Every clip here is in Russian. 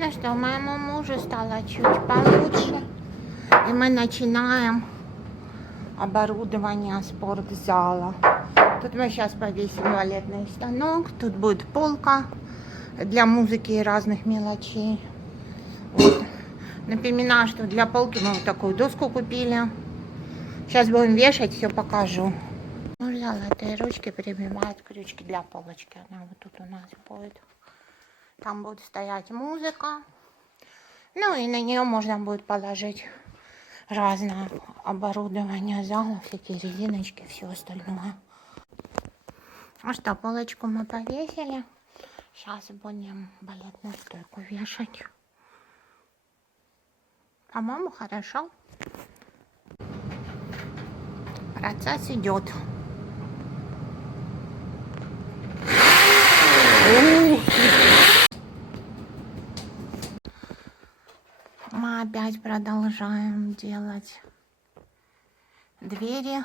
Ну что, моему мужу стало чуть получше. И мы начинаем оборудование спортзала. Тут мы сейчас повесим балетный станок. Тут будет полка для музыки и разных мелочей. Вот. Напоминаю, что для полки мы вот такую доску купили. Сейчас будем вешать, все покажу. Взяла этой ручки, прибивает крючки для полочки. Она вот тут у нас будет. Там будет стоять музыка. Ну и на нее можно будет положить разное оборудование зала, всякие резиночки, все остальное. Ну что, полочку мы повесили. Сейчас будем балетную стойку вешать. По-моему, хорошо. Процесс идет. Мы опять продолжаем делать двери.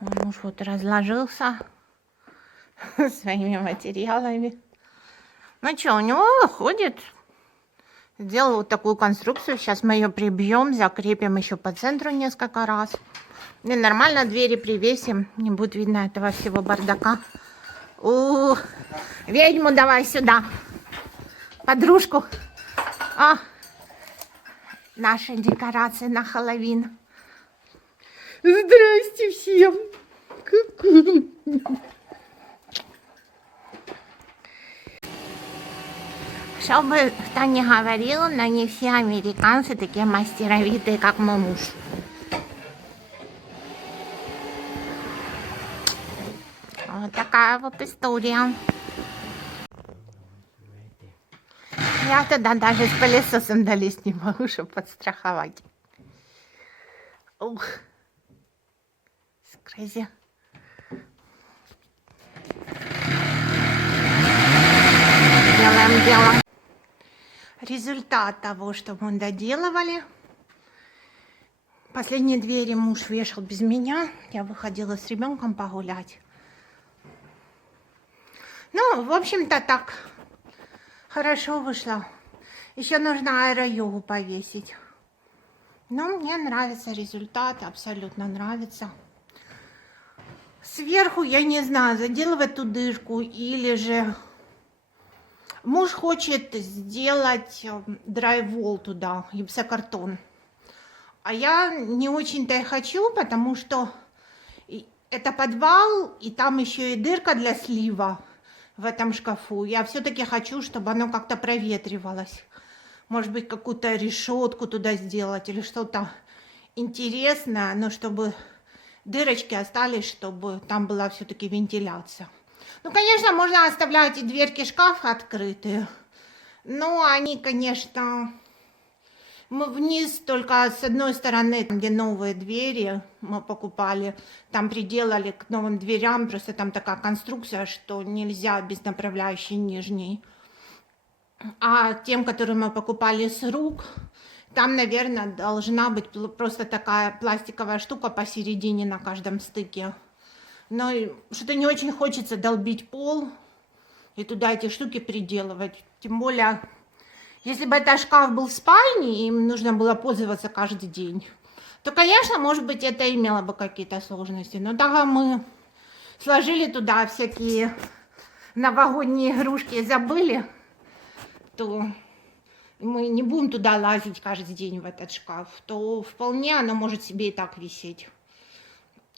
Муж вот разложился своими материалами. Ну что, у него выходит. Сделал вот такую конструкцию. Сейчас мы ее прибьем, закрепим еще по центру несколько раз. И нормально двери привесим. Не будет видно этого всего бардака. Ведьму давай сюда. Подружку. А, наша декорация на Хэллоуин. Здрасте всем. Что бы кто ни говорил, но не все американцы такие мастеровитые, как мой муж. Вот такая вот история. Я туда даже с пылесосом долезть не могу, чтобы подстраховать. Ух. Crazy. Делаем дело. Результат того, что мы доделывали. Последние двери муж вешал без меня. Я выходила с ребенком погулять. Ну, в общем-то, так хорошо вышло. Еще нужно аэро-йогу повесить. Но мне нравится результат, абсолютно нравится. Сверху, я не знаю, заделывать ту дырку или же муж хочет сделать драйвол туда, гипсокартон. А я не очень-то и хочу, потому что это подвал, и там еще и дырка для слива в этом шкафу. Я все-таки хочу, чтобы оно как-то проветривалось. Может быть, какую-то решетку туда сделать или что-то интересное, но чтобы дырочки остались, чтобы там была все-таки вентиляция. Ну, конечно, можно оставлять и дверки шкафа открытые. Но они, конечно, мы вниз только с одной стороны, где новые двери мы покупали, там приделали к новым дверям, просто там такая конструкция, что нельзя без направляющей нижней. А тем, которые мы покупали с рук, там, наверное, должна быть просто такая пластиковая штука посередине на каждом стыке. Но что-то не очень хочется долбить пол и туда эти штуки приделывать. Тем более, если бы это шкаф был в спальне, и им нужно было пользоваться каждый день, то, конечно, может быть, это имело бы какие-то сложности. Но так мы сложили туда всякие новогодние игрушки и забыли, то мы не будем туда лазить каждый день в этот шкаф, то вполне оно может себе и так висеть.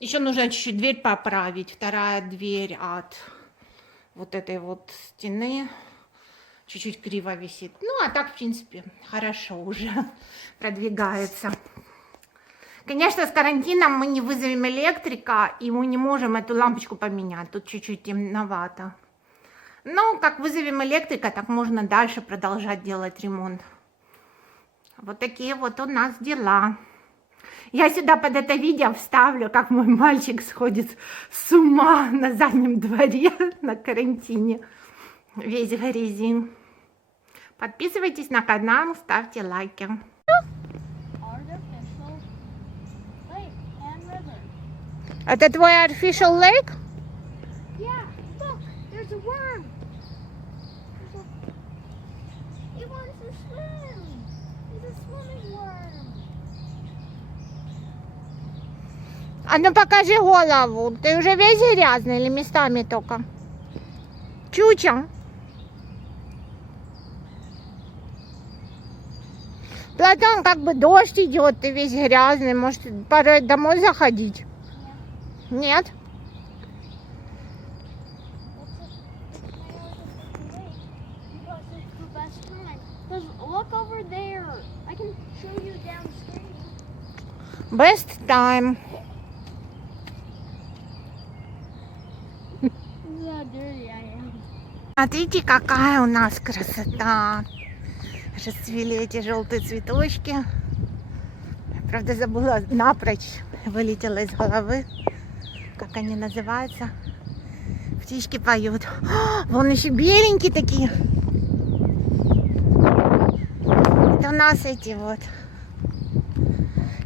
Еще нужно чуть-чуть дверь поправить. Вторая дверь от вот этой вот стены чуть-чуть криво висит. Ну, а так, в принципе, хорошо уже продвигается. Конечно, с карантином мы не вызовем электрика, и мы не можем эту лампочку поменять. Тут чуть-чуть темновато. Но как вызовем электрика, так можно дальше продолжать делать ремонт. Вот такие вот у нас дела. Я сюда под это видео вставлю, как мой мальчик сходит с ума на заднем дворе на карантине. Весь в грязи. Подписывайтесь на канал, ставьте лайки. Это твой artificial lake? Yeah, look, there's a worm. А ну покажи голову. Ты уже весь грязный или местами только? Чуча. Платон, как бы дождь идет, ты весь грязный. Может, пора домой заходить? Нет? Look over there. I can show you downstairs. Best time. This is how dirty I am. Смотрите, какая у нас красота. Расцвели эти желтые цветочки. Правда, забыла напрочь. Вылетела из головы. Как они называются. Птички поют. О, вон еще беленькие такие. Это у нас эти вот.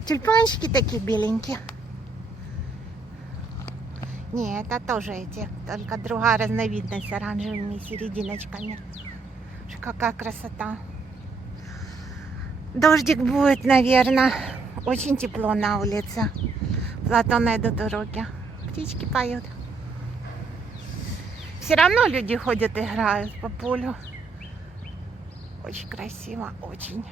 Тюльпанчики такие беленькие. Не, это тоже эти. Только другая разновидность с оранжевыми серединочками. Какая красота. Дождик будет, наверное. Очень тепло на улице. Платон найдут уроки. Птички поют. Все равно люди ходят, играют по полю. Очень красиво, очень.